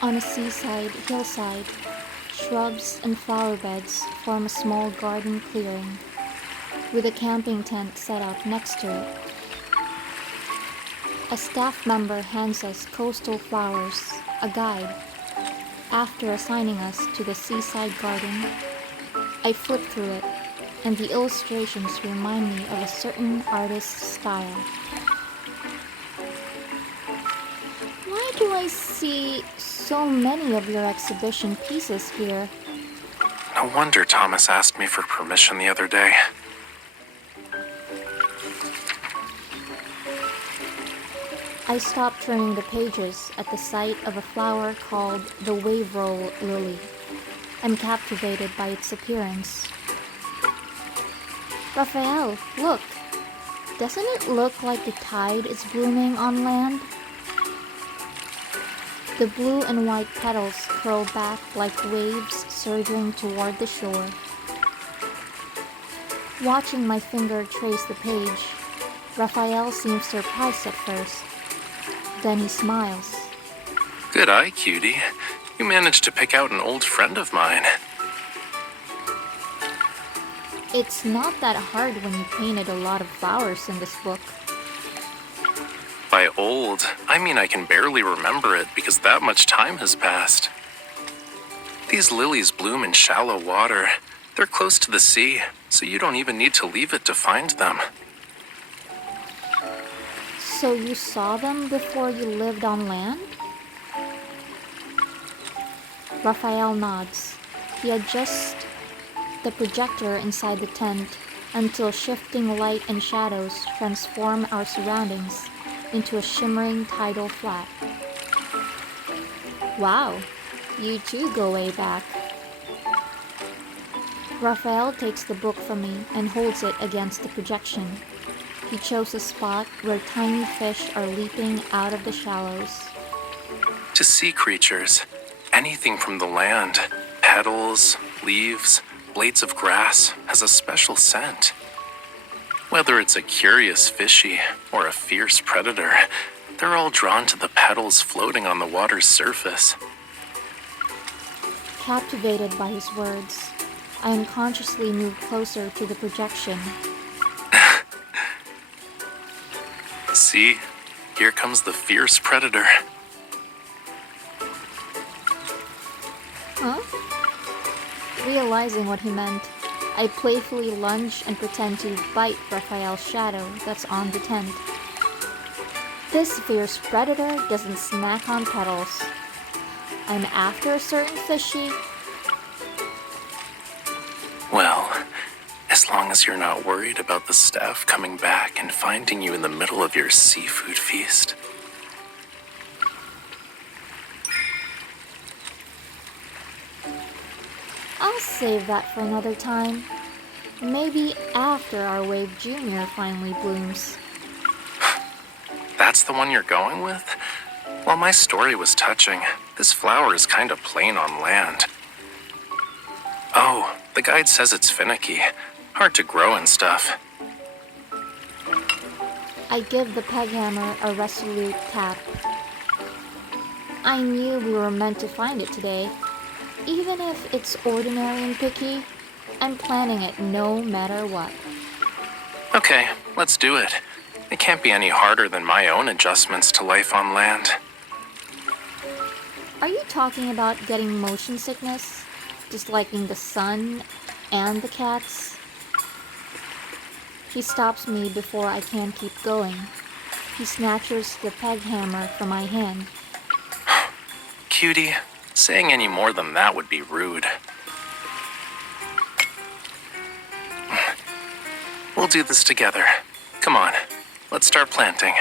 On a seaside hillside, shrubs and flower beds form a small garden clearing, with a camping tent set up next to it. A staff member hands us coastal flowers, a guide, after assigning us to the seaside garden. I flip through it, and the illustrations remind me of a certain artist's style. Why do I see so many of your exhibition pieces here? No wonder Thomas asked me for permission the other day. I stop turning the pages at the sight of a flower called the wave-roll lily. I'm captivated by its appearance. Raphael, look! Doesn't it look like the tide is blooming on land? The blue and white petals curl back like waves surging toward the shore. Watching my finger trace the page, Raphael seems surprised at first. Then he smiles. Good eye, cutie. You managed to pick out an old friend of mine. It's not that hard when you painted a lot of flowers in this book. By old, I mean I can barely remember it because that much time has passed. These lilies bloom in shallow water. They're close to the sea, so you don't even need to leave it to find them. So you saw them before you lived on land? Raphael nods. He adjusts the projector inside the tent until shifting light and shadows transform our surroundings into a shimmering tidal flat. Wow, you too go way back. Raphael takes the book from me and holds it against the projection. He chose a spot where tiny fish are leaping out of the shallows. To sea creatures, anything from the land, petals, leaves, blades of grass, has a special scent. Whether it's a curious fishy or a fierce predator, they're all drawn to the petals floating on the water's surface. Captivated by his words, I unconsciously move closer to the projection. See, here comes the fierce predator. Huh? Realizing what he meant, I playfully lunge and pretend to bite Raphael's shadow that's on the tent. This fierce predator doesn't snack on petals. I'm after a certain fishy. Well, as long as you're not worried about the staff coming back and finding you in the middle of your seafood feast. I'll save that for another time. Maybe after our wave junior finally blooms. That's the one you're going with? While my story was touching, this flower is kind of plain on land. Oh, the guide says it's finicky. Hard to grow and stuff. I give the peg hammer a resolute tap. I knew we were meant to find it today. Even if it's ordinary and picky, I'm planning it no matter what. Okay, let's do it. It can't be any harder than my own adjustments to life on land. Are you talking about getting motion sickness? Disliking the sun and the cats? He stops me before I can keep going. He snatches the peg hammer from my hand. Cutie, saying any more than that would be rude. We'll do this together. Come on, let's start planting.